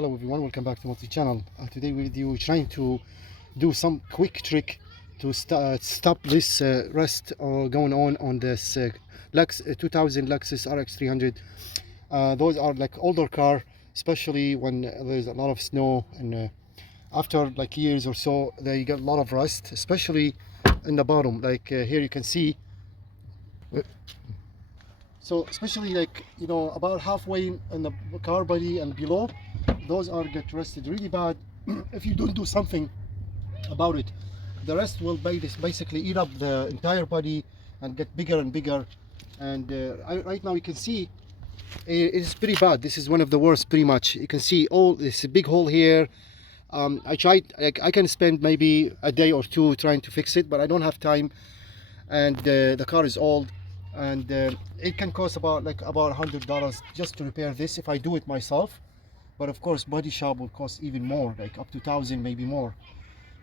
Hello everyone, welcome back to my channel. Today with you trying to do some quick trick to stop this rust going on this Lux 2000 Lexus RX 300. Those are like older car, especially when there's a lot of snow, and after like years or so they get a lot of rust, especially in the bottom. Like here you can see. So especially like, you know, about halfway in the car body and below, those are get rusted really bad. If you don't do something about it, the rest will basically eat up the entire body and get bigger and bigger. And right now you can see it is pretty bad. This is one of the worst, pretty much. You can see all this big hole here. I tried, like, I can spend maybe a day or two trying to fix it, but I don't have time, and the car is old, and it can cost about $100 just to repair this if I do it myself. But of course body shop will cost even more, like up to 1,000, maybe more.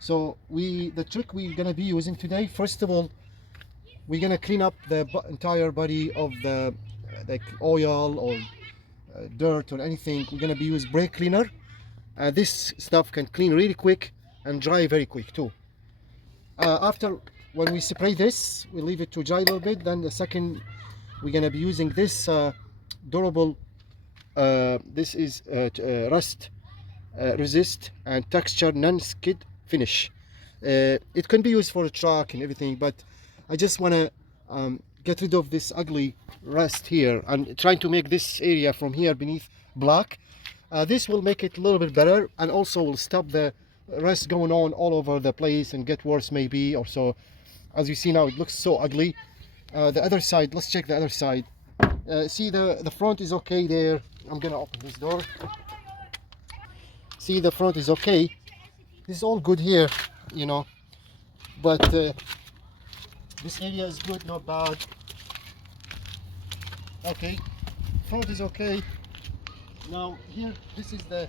So the trick we're gonna be using today, first of all, we're gonna clean up the entire body of the like oil or dirt or anything. We're gonna be use brake cleaner. This stuff can clean really quick and dry very quick too. After, when we spray this, we leave it to dry a little bit. Then the second, we're gonna be using this durable. This is rust resist and texture non-skid finish. It can be used for a truck and everything, but I just want to get rid of this ugly rust here and trying to make this area from here beneath black. This will make it a little bit better, and also will stop the rust going on all over the place and get worse maybe or so. As you see now, it looks so ugly. The other side, let's check the other side. See, the front is okay there. I'm gonna open this door. See, the front is okay. This is all good here, you know, but this area is good, not bad. Okay, front is okay. Now here, this is the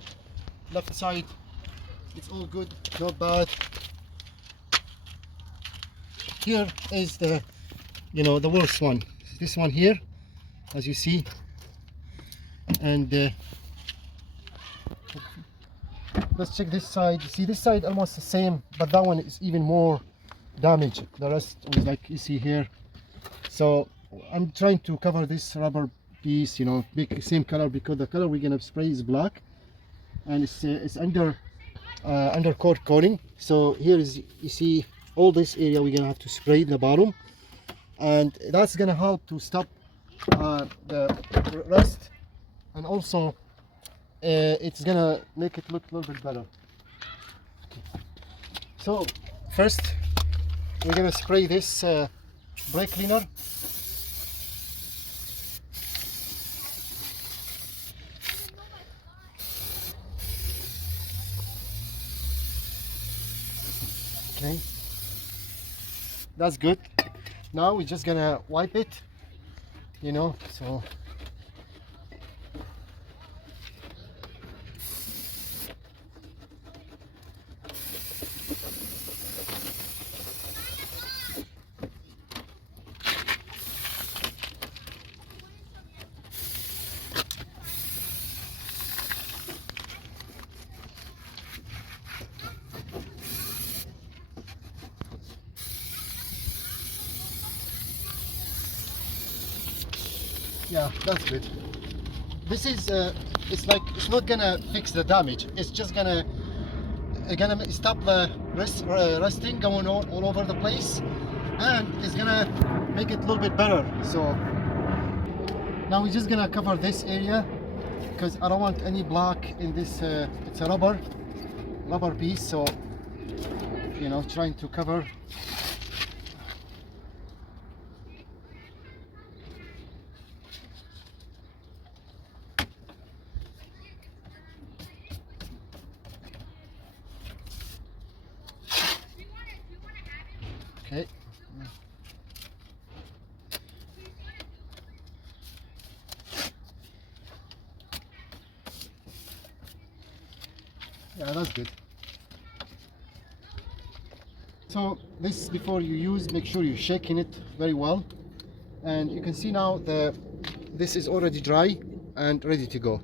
left side. It's all good, not bad. Here is the, you know, the worst one. This one here, as you see. And let's check this side. See, this side almost the same, but that one is even more damaged. The rest was like you see here. So I'm trying to cover this rubber piece, you know, make the same color, because the color we're gonna spray is black, and it's under undercoat coating. So here is, you see, all this area we're gonna have to spray in the bottom, and that's gonna help to stop the rust, and also it's gonna make it look a little bit better. So first we're gonna spray this brake cleaner. Okay, that's good. Now we're just gonna wipe it, you know, so yeah, that's good. This is it's like, it's not gonna fix the damage, it's just gonna stop the rusting going on all over the place, and it's gonna make it a little bit better. So now we're just gonna cover this area, because I don't want any black in this. It's a rubber piece, so, you know, trying to cover. Okay. Yeah, that's good. So this, before you use, make sure you're shaking it very well. And you can see now this is already dry and ready to go.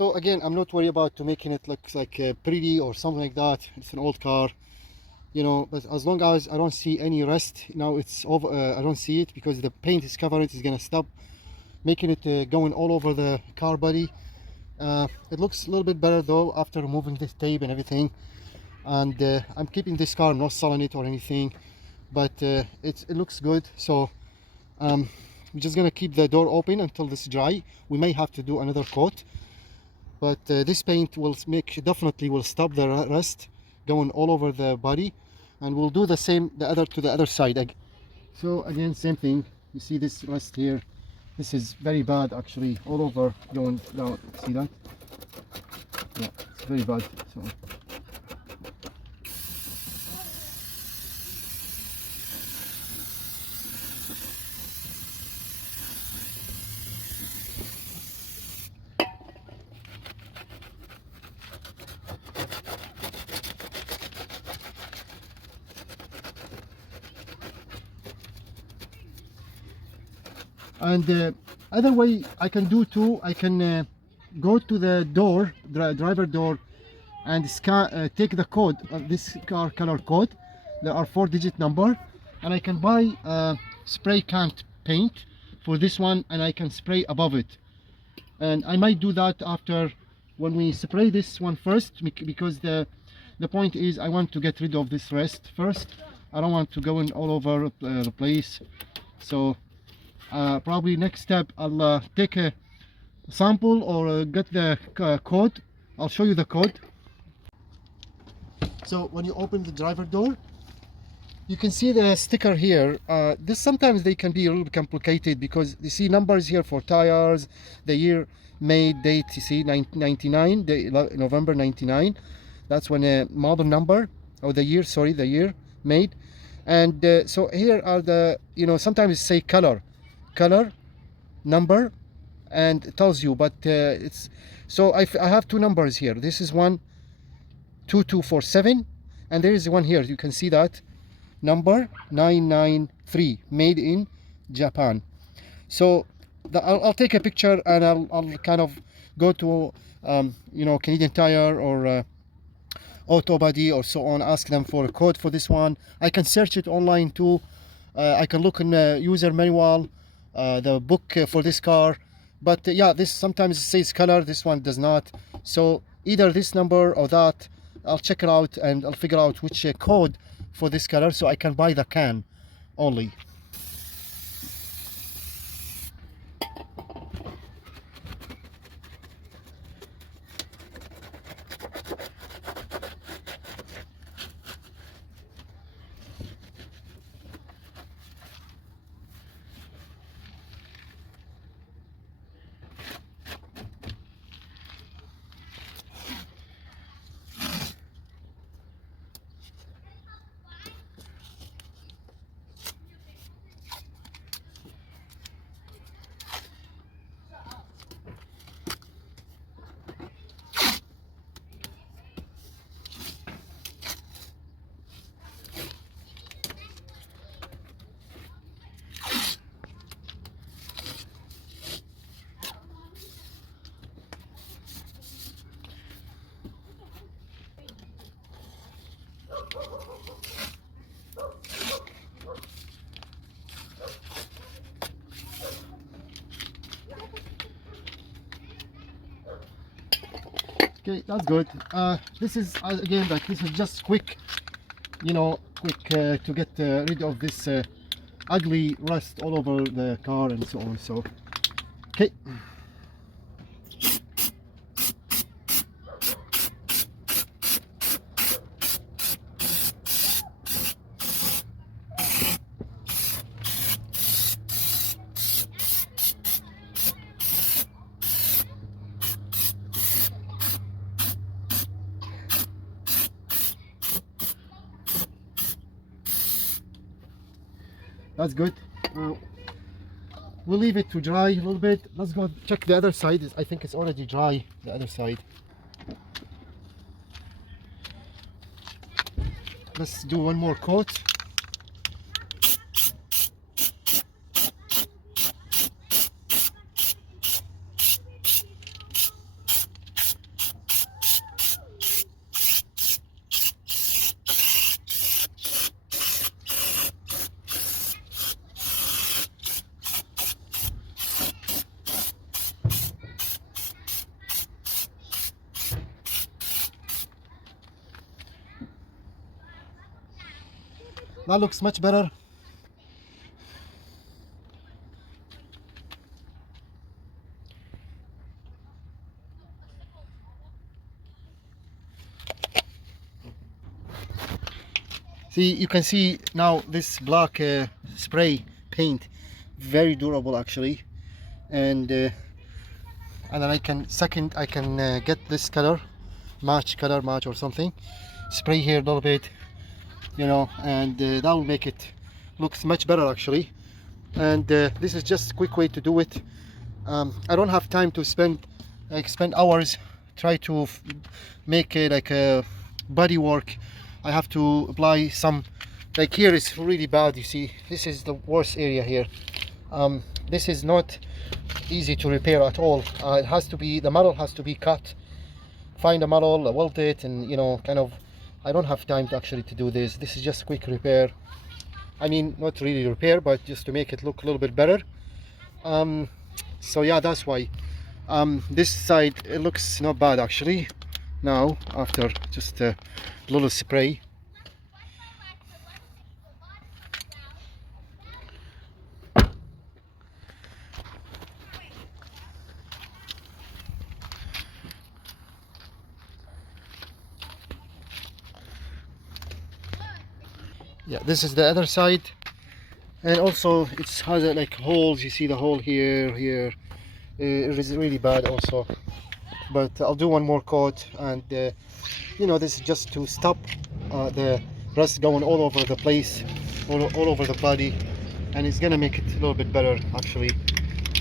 So again, I'm not worried about to making it look like pretty or something like that. It's an old car, you know, but as long as I don't see any rust, now it's over. I don't see it because the paint is covering it. Is gonna stop making it going all over the car body. It looks a little bit better though after removing this tape and everything. And I'm keeping this car, I'm not selling it or anything, but it looks good. So we're just gonna keep the door open until this dry. We may have to do another coat, but this paint will definitely will stop the rust going all over the body, and we'll do the same to the other side. So again, same thing. You see this rust here, this is very bad actually, all over going down. See that? Yeah, it's very bad. So and other way I can do too, I can go to the door, driver door, and scan, take the code of this car color code. There are 4-digit number, and I can buy spray can paint for this one, and I can spray above it. And I might do that after, when we spray this one first, because the point is I want to get rid of this rest first. I don't want to go in all over the place. So probably next step, I'll take a sample or get the code. I'll show you the code. So when you open the driver door, you can see the sticker here. This sometimes they can be a little complicated because you see numbers here for tires, the year made, date, you see 99, November 99. That's when a model number, or the year, sorry, the year made. And so here are the, you know, sometimes it say color, number, and it tells you, but it's, so I have two numbers here. This is 12247, and there is one here, you can see that, number 993, made in Japan. So I'll take a picture, and I'll kind of go to you know, Canadian Tire or Auto Body or so on, ask them for a code for this one. I can search it online too. I can look in the user manual, the book for this car. But yeah, this sometimes it says color, this one does not. So either this number or that, I'll check it out and I'll figure out which code for this color, so I can buy the can only. Okay, that's good. This is again, like, this is just quick, you know, quick to get rid of this ugly rust all over the car and so on. So okay. That's good. We'll leave it to dry a little bit. Let's go check the other side. I think it's already dry, the other side. Let's do one more coat. That looks much better. See, you can see now this black spray paint, very durable actually, and then I can get this color match or something, spray here a little bit, you know, and that will make it looks much better actually. And this is just a quick way to do it. I don't have time to spend hours try to make it like a body work. I have to apply some, like here is really bad, you see, this is the worst area here. This is not easy to repair at all. It has to be, the metal has to be cut, find a metal, weld it, and you know, kind of, I don't have time to actually to do this. This is just quick repair. I mean, not really repair, but just to make it look a little bit better. So yeah, that's why. This side, it looks not bad actually now, after just a little spray. Yeah, this is the other side, and also it has like holes. You see the hole here. It is really bad also, but I'll do one more coat, and you know, this is just to stop the rust going all over the place, all over the body, and it's gonna make it a little bit better actually.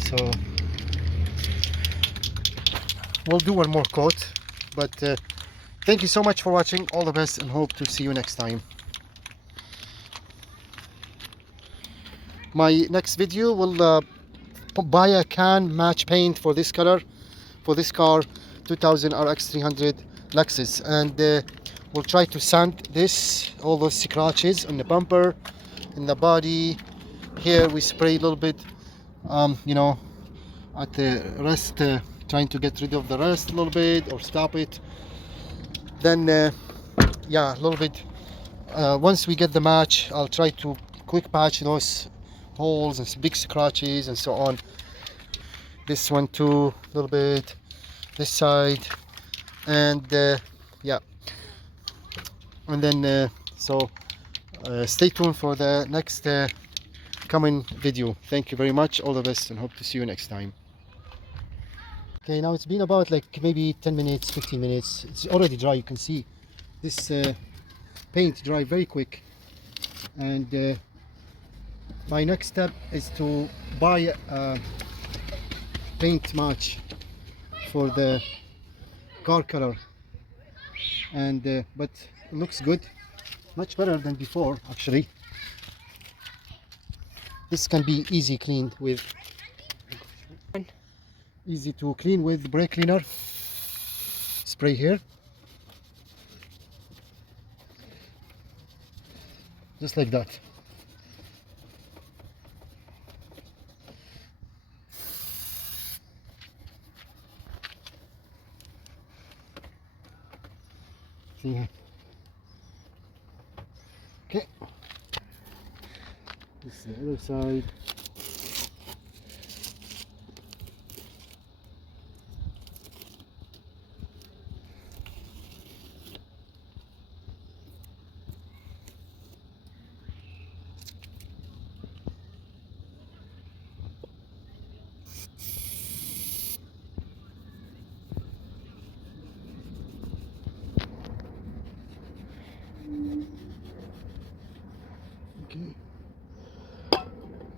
So we'll do one more coat, but thank you so much for watching. All the best, and hope to see you next time. My next video will buy a can match paint for this color, for this car, 2000 RX 300 Lexus, and we'll try to sand this, all those scratches on the bumper, in the body. Here we spray a little bit, you know, at the rest, trying to get rid of the rust a little bit or stop it. Then yeah, a little bit, once we get the match, I'll try to quick patch those holes and big scratches and so on. This one too, a little bit, this side, and yeah, and then so stay tuned for the next coming video. Thank you very much, all the best, and hope to see you next time. Okay, now it's been about like maybe 10 minutes, 15 minutes. It's already dry. You can see this paint dry very quick, and my next step is to buy a paint match for the car color, and but it looks good, much better than before actually. This can be easy cleaned with, easy to clean with brake cleaner. Spray here, just like that. See. Okay, this is the other side.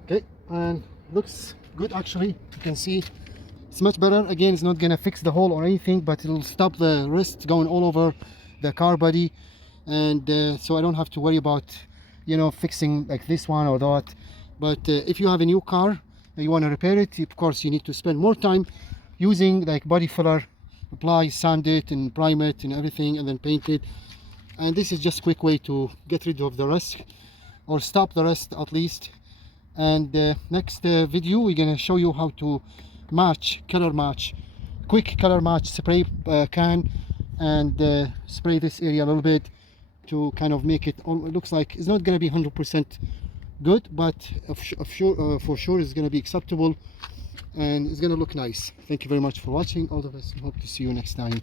Okay, and looks good actually. You can see it's much better. Again, it's not gonna fix the hole or anything, but it'll stop the rust going all over the car body, and so I don't have to worry about, you know, fixing like this one or that. But if you have a new car and you want to repair it, of course you need to spend more time using like body filler, apply, sand it and prime it and everything, and then paint it. And this is just a quick way to get rid of the rust, or stop the rust at least. And next video we're gonna show you how to match, color match, quick color match, spray can, and spray this area a little bit to kind of make it, it looks like it's not going to be 100% good, but for sure it's going to be acceptable and it's going to look nice. Thank you very much for watching. All the best, and hope to see you next time.